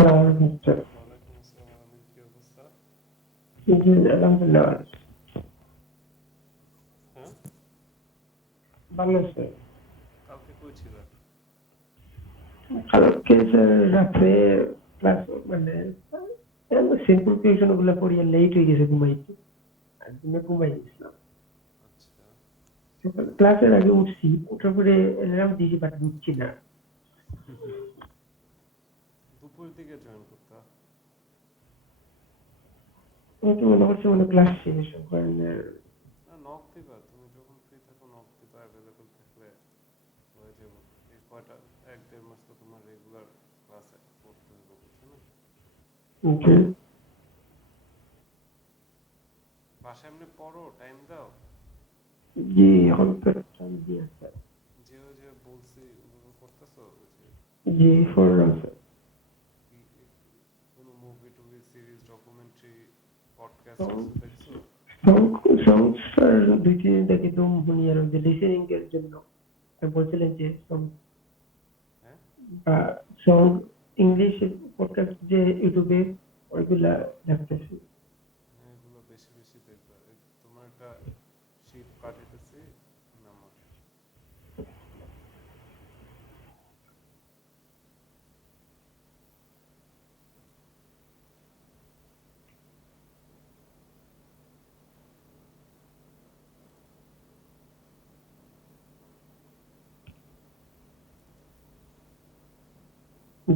স্যার, ওয়ালাইকুম আসসালাম আমিন, কি অবস্থা? জি আলহামদুলিল্লাহ হ্যাঁ, ভালো স্যার। কালকে কই ছিলেন? কালকে স্যার রাত্রে ক্লাস মানে সিম্পল টিউশন গুলো পড়িয়ে লেট হয়ে গেছে ঘুমাইতে। আর দিনে ঘুমাই গেছিলাম। আচ্ছা, সকালে ক্লাসের আগে উঠছি, উঠার পরে অ্যালার্ম দিয়েছি বাট উঠছি না। দুপুরের দিকে জয়েন করতা? আমি তো মনে করছি মানে ক্লাস শেষ ওখানে। না, নক দিবা, তুমি যখন ফ্রি থাকো নক দিবা, অ্যাভেলেবল থাকলে হয়ে যাব। এই কয়টা 1-1.5 মাস তো তোমার রেগুলার ক্লাসে পড়তে হবে, বুঝছো না? ওকে। বাসায় এমনি পড়ো, টাইম দাও? জি এখন তো টাইম দিয়ে স্যার। যে ওই যে বলছি ওগুলো করতেছো? ওই যে জি পড়লাম স্যার। কোনো মুভি টুভি সিরিজ ডকুমেন্টারি পডকাস্ট কিছু দেখছো? সংস্থার ২-৩ দিন থেকে ধুম দুনিয়ার ওই যে লিসেনিং এর জন্য বলছিলেন যে হ্যাঁ, সং ইংলিশ পডকাস্ট যে ইউটিউবে ওইগুলা দেখতেছি। হ্যাঁ, এগুলো বেশি বেশি দেখবা। তোমার একটা শীত পাঠাইতেছি, নামো।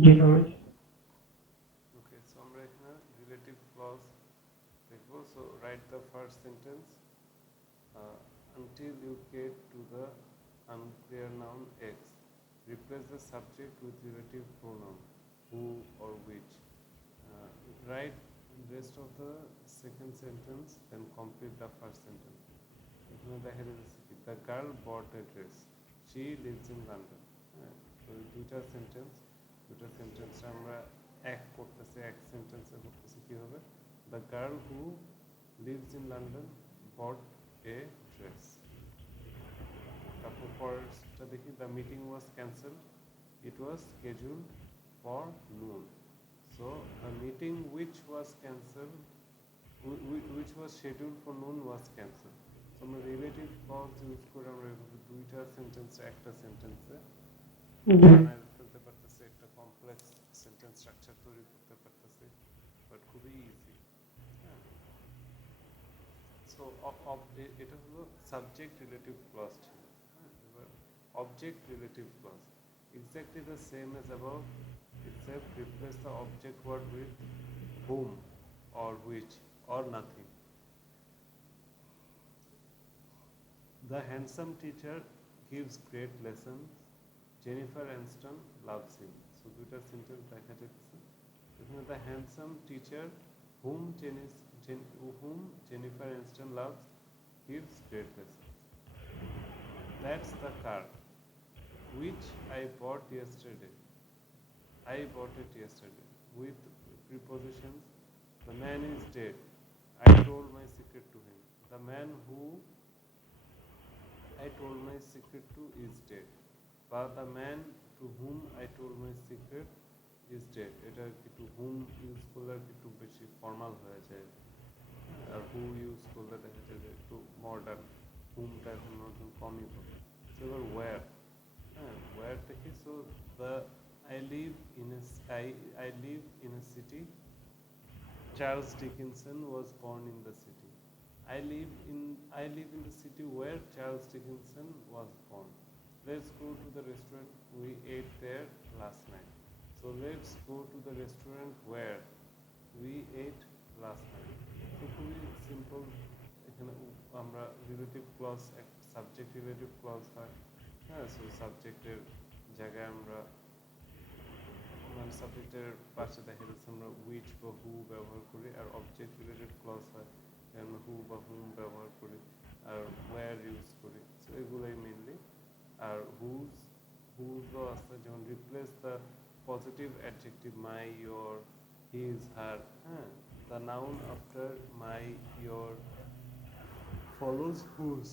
জি রমেশ। ওকে, সো আমরা এখানে রিলেটিভ ক্লজ দেখবো। So write the first sentence until you get to the unclear noun X. Replace the subject with relative pronoun who or which. Write rest of the second sentence, then complete the first sentence. এখানে দেখা যাচ্ছে কি, the girl bought a dress, she lives in London. হ্যাঁ, তো দুইটা সেন্টেন্স আমরা এক করতেছি, এক সেন্টেন্সে করতেছি কীভাবে? The girl who lives in London bought a dress. তারপর পরেরটা দেখি, the meeting was cancelled, it was scheduled for noon. So the meeting which was cancelled, which was scheduled for noon was cancelled. So আমরা relative clause use করে আমরা এভাবে দুইটা সেন্টেন্স একটা সেন্টেন্সে জি বানায় ফেলতে পারতেছি, একটা কমপ্লেক্স সেন্টেন্স স্ট্রাকচার তৈরি করতে পারতেছি, বাট খুবই ইজি। হ্যাঁ, সো এটা হলো সাবজেক্ট রিলেটিভ ক্লজ ছিল। হ্যাঁ, এবার object relative clause exactly the same as above, except replace the object word with whom or which or nothing. The handsome teacher gives great lessons. Jennifer Aniston loves him. So দুইটা সেন্টেন্স দেখা যাচ্ছে এখানে। the handsome teacher whom Jennifer Aniston loves gives great lessons. That's the car which I bought yesterday. I bought it yesterday. With prepositions, the man is dead. I told my secret to him. The man who I told my secret to is dead. But the man to whom I told my secret is dead. এটা আর কি টু হুম ইউজ করলে আর কি একটু বেশি ফর্মাল হয়ে যায়, আর হু ইউজ করলে দেখা যায় যে একটু মডার্ন, হুমটা এখন নতুন কমই বলে। সো এবার ওয়্যার, হ্যাঁ ওয়্যারটা কি? So the I live in a I live in a city. Charles Dickinson was born in the city. I live in the city where Charles Dickinson was born. Let's go to the restaurant we ate there last night. So let's go to the restaurant where we ate last night. So খুবই simple. এখানে আমরা relative clause, subject relative clause হয়। হ্যাঁ, সো সাবজেক্টের জায়গায় আমরা মানে সাবজেক্টের পাশে দেখা যাচ্ছে আমরা উইচ বা হু ব্যবহার করি, আর অবজেক্ট রিলেটেড ক্লজ হয় আমরা হু বা হুম ব্যবহার করি, আর ওয়্যার ইউজ করি। সো এগুলোই মেনলি। আর হুজও আছে, যেমন replace the possessive adjective my, your, his, her. হ্যাঁ, the noun after my, your follows whose.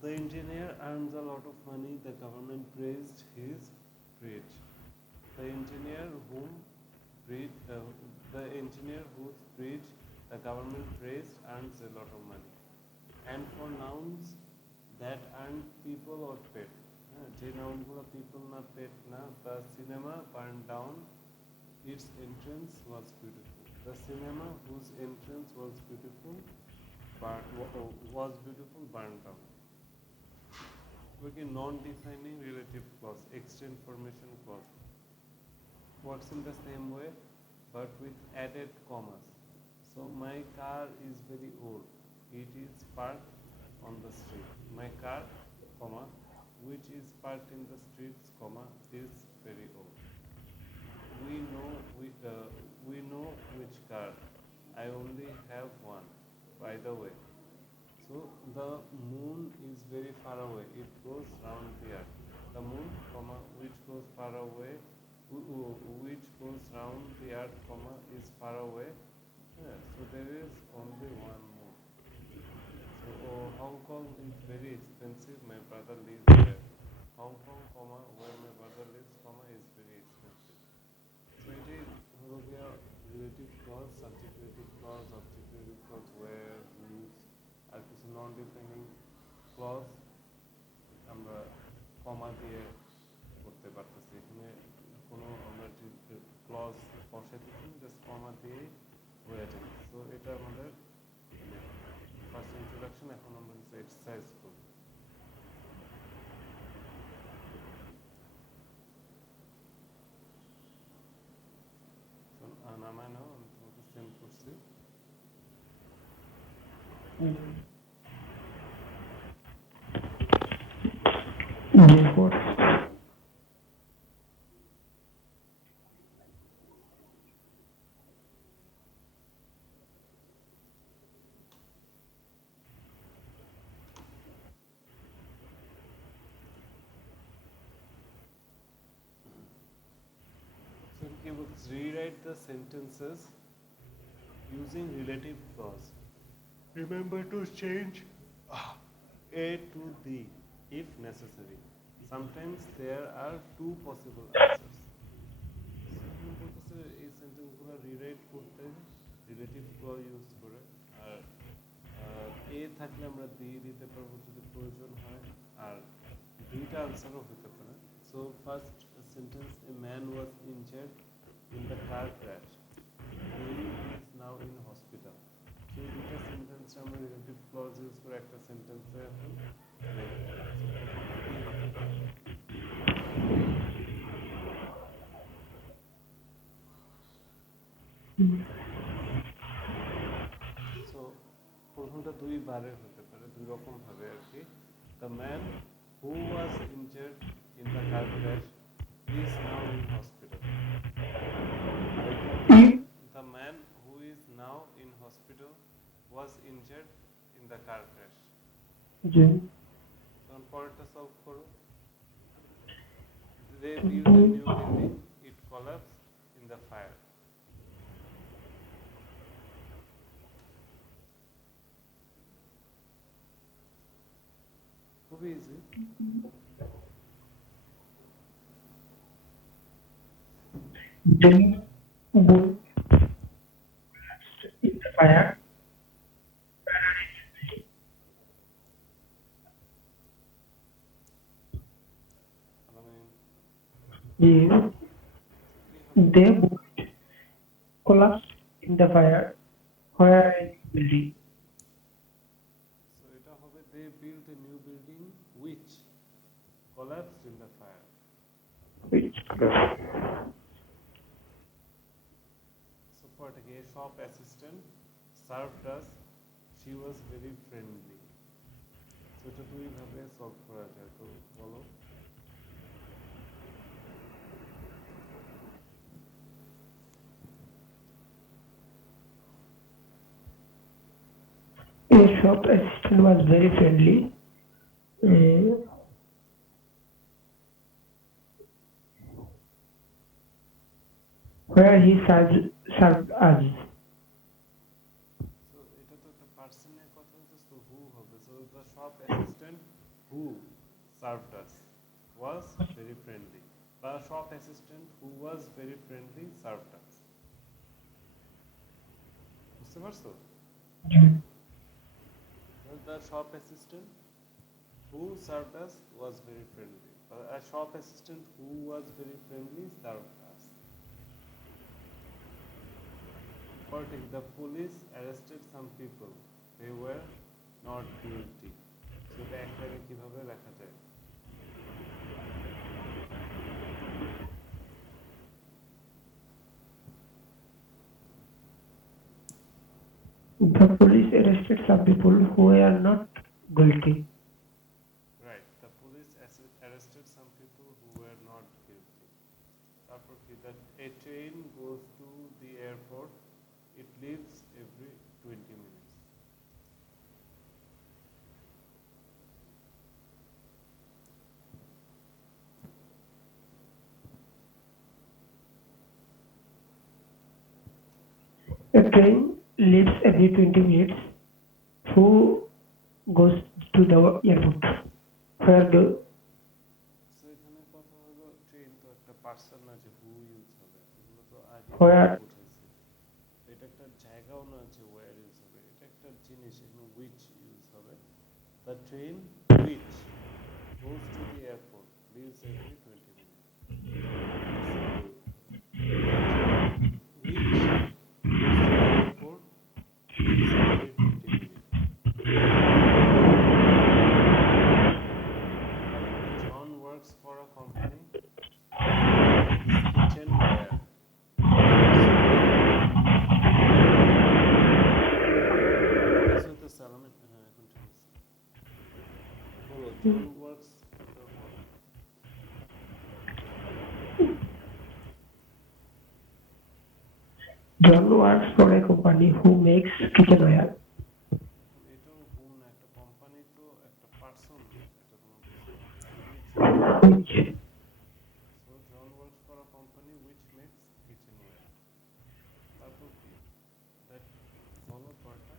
The engineer earns a lot of money. The government praised his bridge. The engineer whom bridge, the engineer whose bridge the government praised earns a lot of money. And for nouns that earn people or pet, যে নাউনগুলো people না pet না, the cinema burned down, its entrance was beautiful. The cinema whose entrance was beautiful burned down. Okay, non-defining relative clause, extend formation clause, works in the same way but with added commas. So my car is very old. It is parked on the street. My car, comma, which is parked in the streets, comma, is very old. We know we know which car. I only have one. By the way. So the moon is very far away. It goes round the earth. The moon, comma, which goes far away, which goes round the earth, comma, is far away. Yeah, so there is only one moon. So Hong Kong is very expensive. My brother lives there. Hong Kong, comma, where my brother lives, comma, is very expensive. So it is relative clause, subject relative clause, object relative clause, where, whose, আর কিছু নন defining clause আমরা কমা দিয়ে করতে পারতেছি। এখানে কোনো আমরা ক্লজ বসাইতেছি জাস্ট কমা দিয়ে হয়ে যায়। সো এটা আমাদের মানে ফার্স্ট ইন্ট্রোডাকশন। এখন আমরা কিছু এক্সারসাইজ করব। নামায় নাও, আমি তোমাকে সেন্ড করছি। Therefore, rewrite the sentences using relative clause. Remember to change a to the if necessary. Sometimes there are two possible answers. এই সেন্টেন্সগুলো রিরাইট করতে রিলেটিভ ক্লজ ইউজ করে, আর এ থাকলে আমরা দিয়ে দিতে পারবো যদি প্রয়োজন হয়, আর দুইটা আনসারও হতে পারে। So first sentence, a man was injured in the car crash. He is now in hospital. So দুটো সেন্টেন্স আমরা রিলেটিভ ক্লজ ইউজ করে একটা সেন্টেন্সে এখন সো প্রথমটা দুই বারে হতে পারে, দুই রকম ভাবে আর কি। The man who was injured in the car crash is now in hospital. The man who is now in hospital was injured in the car crash. তখন পরেরটা সলভ করো। They built a new building. It collapsed in the fire. খুবই easy. then would in the fire. They would collapse in the fire. Where is the building? So এটা হবে they built a new building which collapsed in the fire. Which? So part a shop assistant served us. She was very friendly. So এটা দুই ভাবে সলভ করা যায়, তো বলো। A shop assistant was very friendly. Where he served us. So এটা তো একটা পার্সনের কথা হচ্ছে, তো who হবে। So the shop assistant who served us was very friendly. The shop assistant who was very friendly served us. বুঝতে পারছো? The shop assistant who served us was very friendly. A shop assistant who was very friendly served us. 14. The police arrested some people. They were not guilty. So এটা এক লাইনে কিভাবে লেখা যায়? The police arrested some people who were not guilty. Right. The police arrested some people who were not guilty. তারপর কি? That a train goes to the airport. It leaves every 20 minutes. A train leaves every 20 minutes. Who goes to the airport? Where do? So এখানে কথা হলো ট্রেন তো একটা পার্সন না যে হু ইউজ হবে, এগুলো তো আগে Where? উঠেছে। এটা একটা জায়গাও না যে ওয়্যার ইউজ হবে, এটা একটা জিনিস, এখানে which ইউজ হবে। The train which goes to the airport leaves every 20 minutes. Which goes to the airport leaves every 20 minutes. John works for a company whose kitchenware. Eso তো সালামের, হ্যাঁ এখন ঠিক আছে। বলো, John works for the what? John works for a company who makes kitchenware. এটাও হু না, একটা কোম্পানি তো একটা পার্সন, এটা তোমার বলছে which. Which? So John works for a company which makes kitchenware. তারপর কি? That follow পড়টা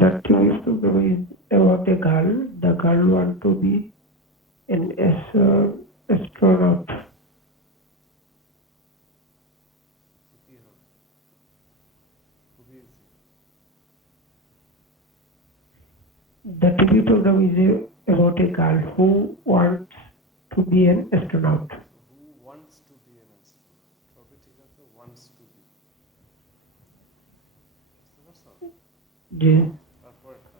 The TV program is about a girl. The girl wants to be an astronaut. কি হবে? খুবই easy. The TV program is about a girl who wants to be an astronaut. Who wants to be an astronaut? সবই ঠিক আছে, wants to be। বুঝতে পারছো? Yeah. তারপরটা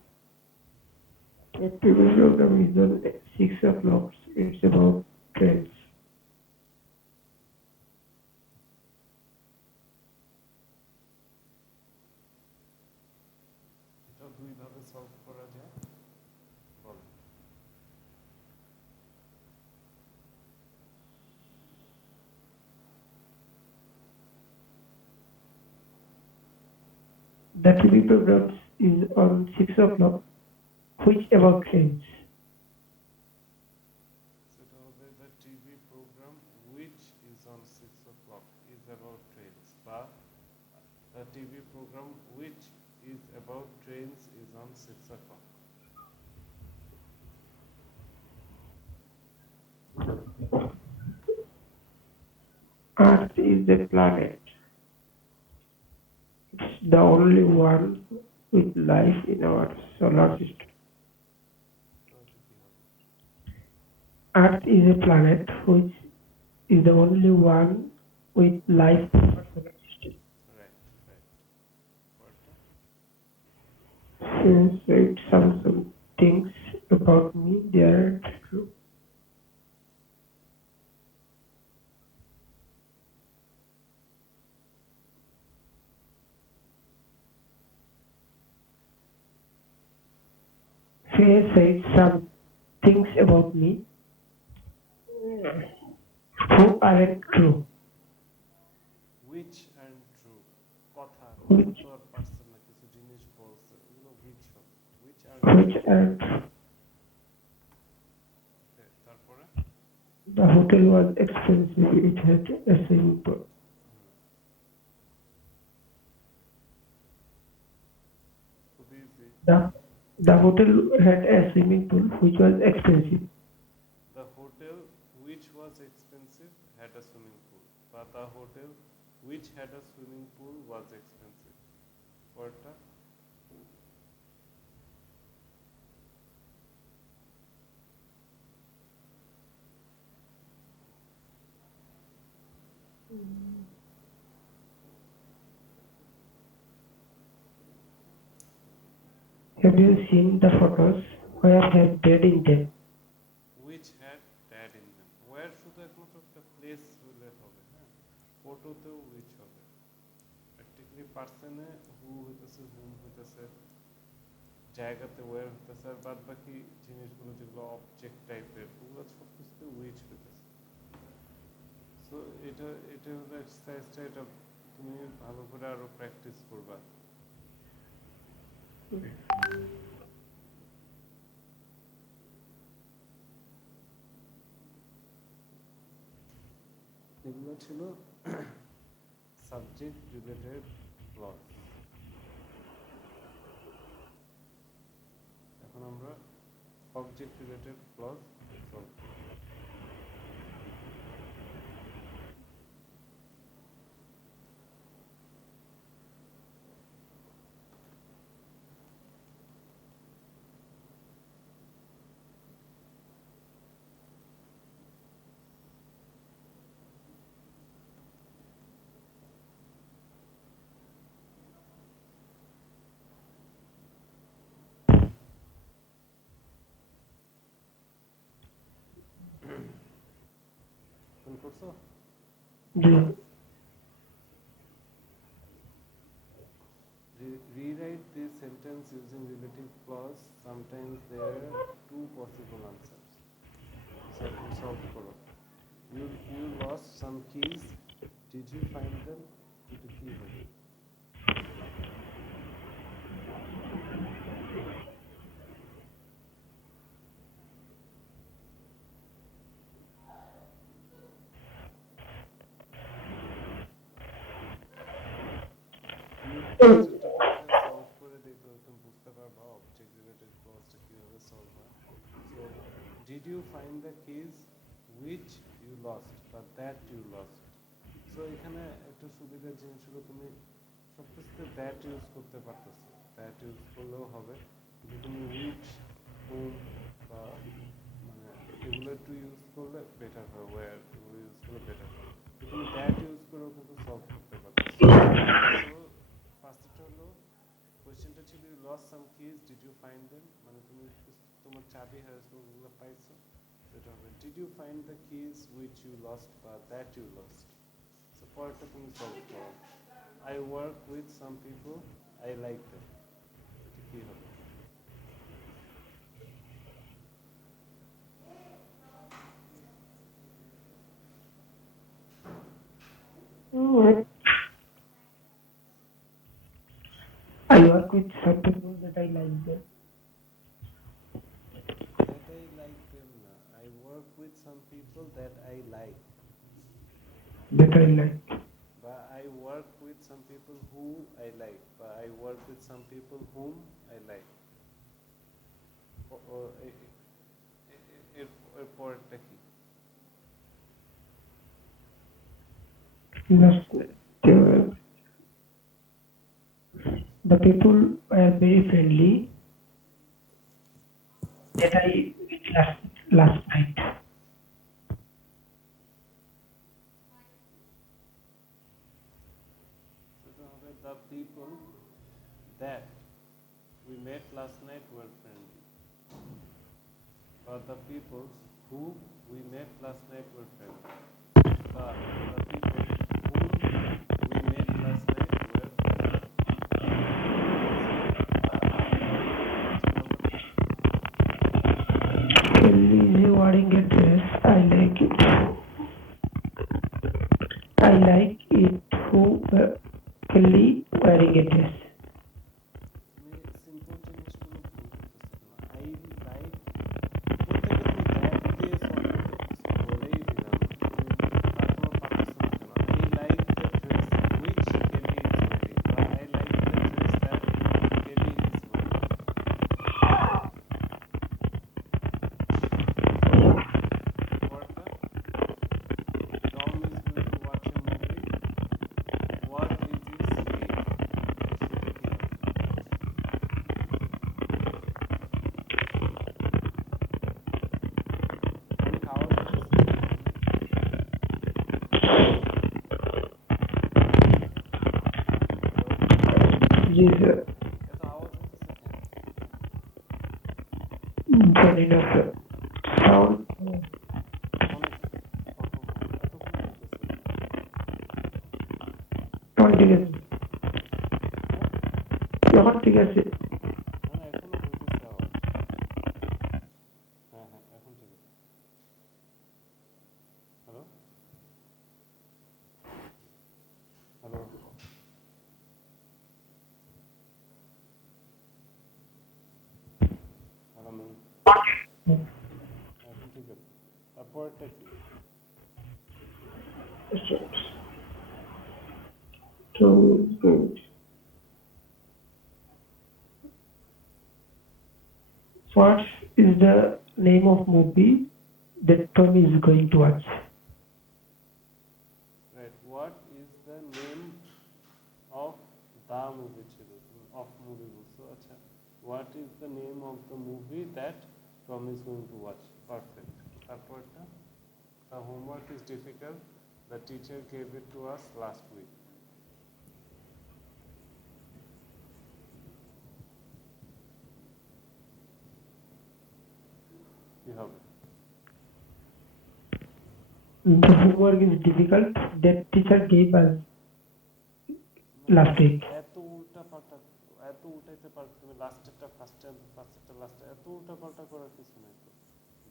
The TV program is on 6 o'clock. It's about trains. এটাও দুইভাবে সলভ করা যায়। বল। The TV program is on 6 o'clock, which about trains. সেটা হবে the TV program which is on 6 o'clock is about trains, বা the TV program which is about trains is on 6 o'clock. Earth is a planet. It's the only one with life in our solar system. তাহলে কি হবে? Earth is a planet which is the only one with life in our solar system. Right, right. পরেরটা? Since it some things about me, they are true. Faye said some things about me who aren't true. Which and true কথা, Which? তো আর পারছেন না, কিছু জিনিস বলছে, ওগুলো which হবে, which আর Which aren't true. তারপরে The hotel was expensive. It had a swimming pool. খুবই easy. The hotel had a swimming pool which was expensive. The hotel which was expensive had a swimming pool. the hotel which had a swimming pool was expensive. পরেরটা Have you seen the photos where have dead in them? which had dead in them. Where শুধু একমাত্র একটা প্লেস হলে হবে, হ্যাঁ, ফটোতেও which হবে। প্র্যাকটিক্যালি পার্সনে হু হইতেছে, হুম হইতেছে, জায়গাতে ওয়ার হইতেছে, আর বাদ বাকি জিনিসগুলো যেগুলো অবজেক্ট টাইপের ওগুলো সব কিছুতে which হইতেছে। সো এটা এটা হলো এক্সারসাইজটা, এটা তুমি ভালো করে আরো প্র্যাকটিস করবা। এগুলো ছিল সাবজেক্ট রিলেটেড ক্লজ। এখন আমরা অবজেক্ট রিলেটেড ক্লজ সলভ করব। ফোন করছো? Yeah. Rewrite this sentence using relative clause. Sometimes there are two possible answers. Solve করো। You lost some keys. Did you find them? এটা কি হবে? সলভ করে দেখো, তুমি বুঝতে পারবা অবজেক্ট রিলেটেড ক্লজটা কিভাবে সলভ হয়। So did you find the keys which you lost বা দ্যাট ইউ লস্ট। সো এখানে একটা সুবিধার জিনিস হলো তুমি সব কিছুতে দ্যাট ইউজ করতে পারতেছো, দ্যাট ইউজ করলেও হবে, কিন্তু তুমি হুইচ, হুম বা মানে এগুলো একটু ইউজ করলে বেটার হয়, ওয়্যার এগুলো ইউজ করলে বেটার হয়। তুমি দ্যাট ইউজ করেও কিন্তু সলভ করতে পারতেছো। সো ফার্স্টটা হলো কোয়েশ্চেনটা ছিল you lost some keys, did you find them, মানে তুমি তোমার চাবি হারিয়েছো, ওগুলো পাইছো, সেটা হবে did you find the keys which you lost বা দ্যাট ইউ লস্ট। সো পরেরটা তুমি সলভ করো। I work with some people, I like them, এটা কি হবে? I work with some people that I like them. That I like them না, I work with some people that I like, That I like. বা I work with some people who I like, বা I work with some people whom I like। এর পরেরটা কি? Just the people were very friendly that I met last night. সেটা হবে the people that we met last night were friendly, বা the people who we met last night were friendly, বা the people whom we met last night were friendly। Friendly is wearing a dress. I like it. I like it who Kelly wearing a dress. তুমি সিম্পল জিনিসগুলো ভুল করতেছো কেন? I like প্রত্যেকটা তুমি দ্যাট দিয়ে সলভ করতে পারতেছো, বলেই দিলাম, তুমি তারপর পারতেছো না কেন? I like the dress which Kelly is wearing, বা I like the dress that Kelly is wearing. পরেরটা, Tom is going to watch a movie জি স্যার। এত আওয়াজ হতেছে কেন? জানি না স্যার। সাউন্ড অনেক এতক্ষণ হইতেছে। এখন ঠিক আছে। হ্যাঁ, এখন ঠিক আছে। না না এখনো হইতেছে আওয়াজ। হ্যাঁ হ্যাঁ এখন ঠিক আছে। হ্যালো হ্যালো হ্যালো ম্যাম, এখন ঠিক আছে। তারপরটা কি? So good. What is the name of movie that Tom is going to watch? Right, what is the name of the movie ছিল, তুমি অফ মুভি বলছো, আচ্ছা what is the name of the movie that Tom is going to watch, perfect. তারপরটা, the homework is difficult, the teacher gave it to us last week. কি হবে? The homework is difficult that teacher gave us মানে last week. এত উল্টা পাল্টা, এত উল্টাইতে পারো তুমি, লাস্টেরটা ফার্স্টে, ফার্স্টেরটা লাস্টে, এত উল্টা পাল্টা করার কিছু নাই তো।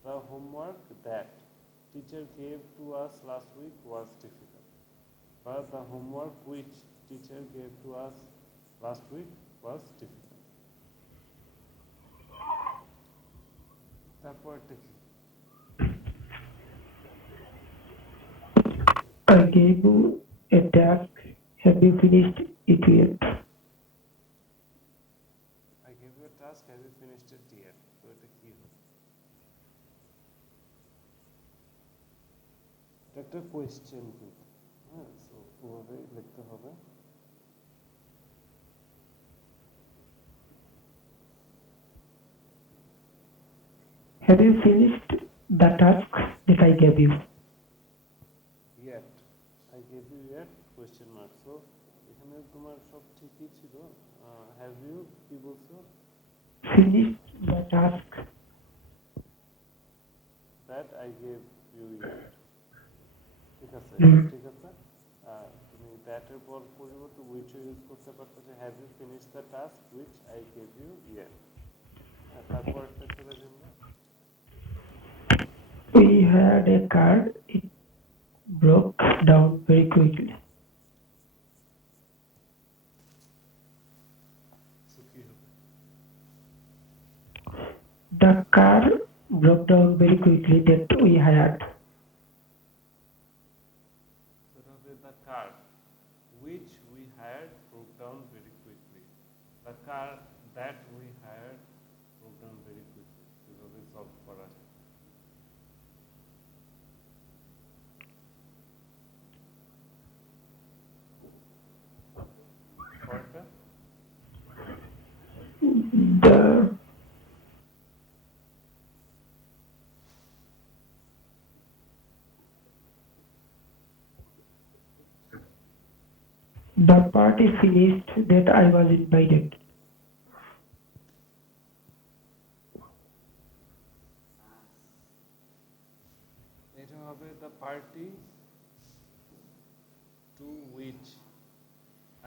The homework that teacher gave to us last week was difficult, বা the homework which teacher gave to us last week was difficult. তারপরটা কি? I gave you a task. Have you finished it yet? I gave you a task, have you finished it yet, তো এটা কি হবে? এটা একটা কোয়েশ্চেন কিন্তু, হ্যাঁ, সো ওভাবেই লিখতে হবে। Have you finished the task that I gave you? Yet, I gave you yet question mark, so এখানে তোমার সব ঠিকই ছিল। হ্যাভ ইউ কি বলছো? Finished the task. That I gave you yet, ঠিক আছে, এটা Hmm. ঠিক আছে। তুমি দ্যাটের পর পরিবর্তে উইচও ইউজ করতে পারতো, যে have you finish the task which I gave you yet. হ্যাঁ, তারপরটা চলে যাবো। We had a car. It broke down very quickly. So কি হবে? The car broke down very quickly that we hired. So it will be the car which we hired broke down very quickly. The car that we hired broke down very quickly. এভাবে সলভ করা যায়। পরেরটা, The the party finished that I was invited. এটা হবে the party to which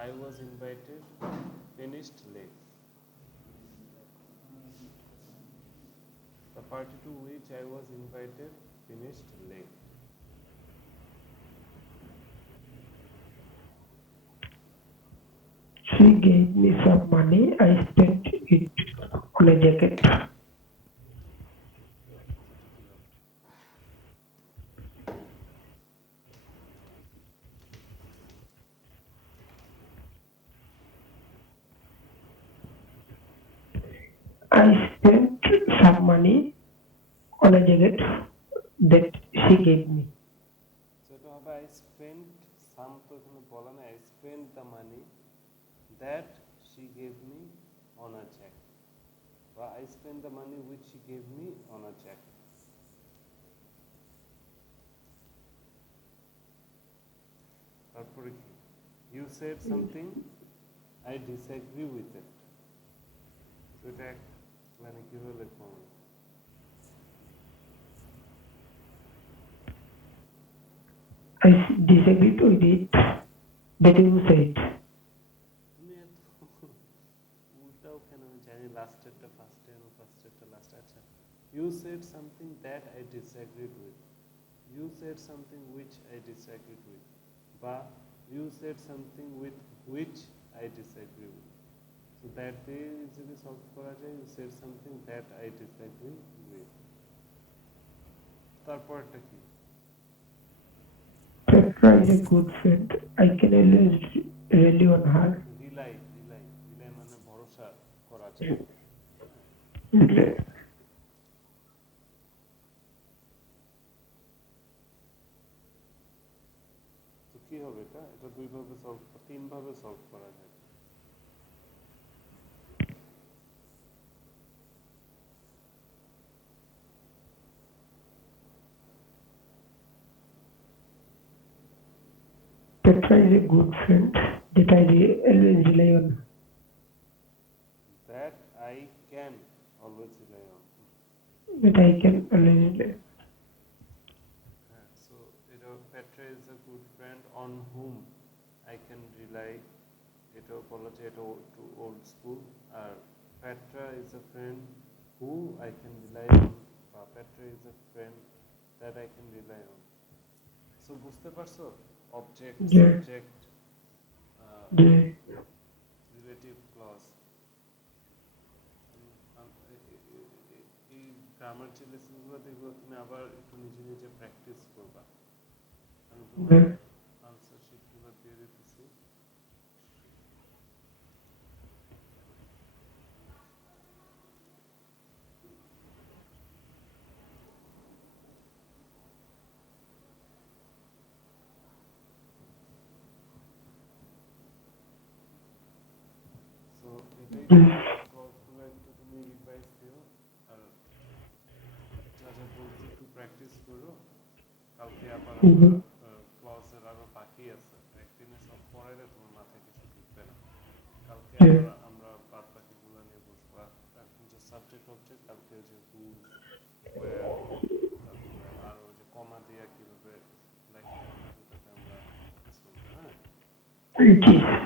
I was invited finished late. The party to which I was invited finished late. She gave me some money. I spent it on a jacket. সেটা কি হবে? I spent some money on a jacket that she gave me. সেটা হবে I spent some, তো এখানে বলা নাই, I spent the money that she gave me on a jacket, বা I spent the money which she gave me on a jacket. তারপরে কি? You said something, I disagree with it. So এটা মানে কিভাবে লিখবো আমি? I disagreed with it that you said. তুমি এত উল্টাও কেন? আমি জানি লাস্টেরটা ফার্স্টে এবং ফার্স্টেরটা লাস্টে। আচ্ছা, you said something that I disagreed with. You said something which I disagreed with. বা you said something with which I disagree with. So that দিয়ে যদি সলভ করা যায়, you said something that I disagree with. তারপরটা কি? Petra is a good friend. I can always rely on her. Rely মানে ভরসা করা যায়। Okay. তো কি হবে এটা? এটা তিন ভাবে সলভ করা যায়। Petra is a good friend that I always rely on. That I can always rely on. That I can always rely. হ্যাঁ, so এটা Petra is a good friend on whom I can rely. এটাও বলা যায়, এটা একটু old school. আর Petra is a friend who I can rely on, বা Petra is a friend that I can rely on. So বুঝতে পারছো? Object, Yeah. Subject, Yeah. Relative clause. এই গ্রামার যে লেসনগুলো দেখবো, তুমি আবার একটু নিজে নিজে প্র্যাকটিস করবা। আমি তোমার Yeah. আনসার শিটগুলো দিয়ে দিতেছি। সো এটাই ক্লজগুলো একটু তুমি রিভাইজ দিও, আর যা যা বলছি একটু প্র্যাকটিস করো। কালকে আবার আমরা ক্লজের আরো বাকি আছে, একদিনে সব পড়াইলে তোমার মাথায় কিছু ঢুকবে না। কালকে Yeah. আবার আমরা বাদ বাকিগুলো নিয়ে বসবো। এখন যে সাবজেক্ট অবজেক্ট, কালকে যে হু, ওয়্যার, তারপরে আর ওই যে কমা দিয়া কিভাবে লেখে, ওটাতে আমরা ফোকাস করবো। হ্যাঁ, Okay.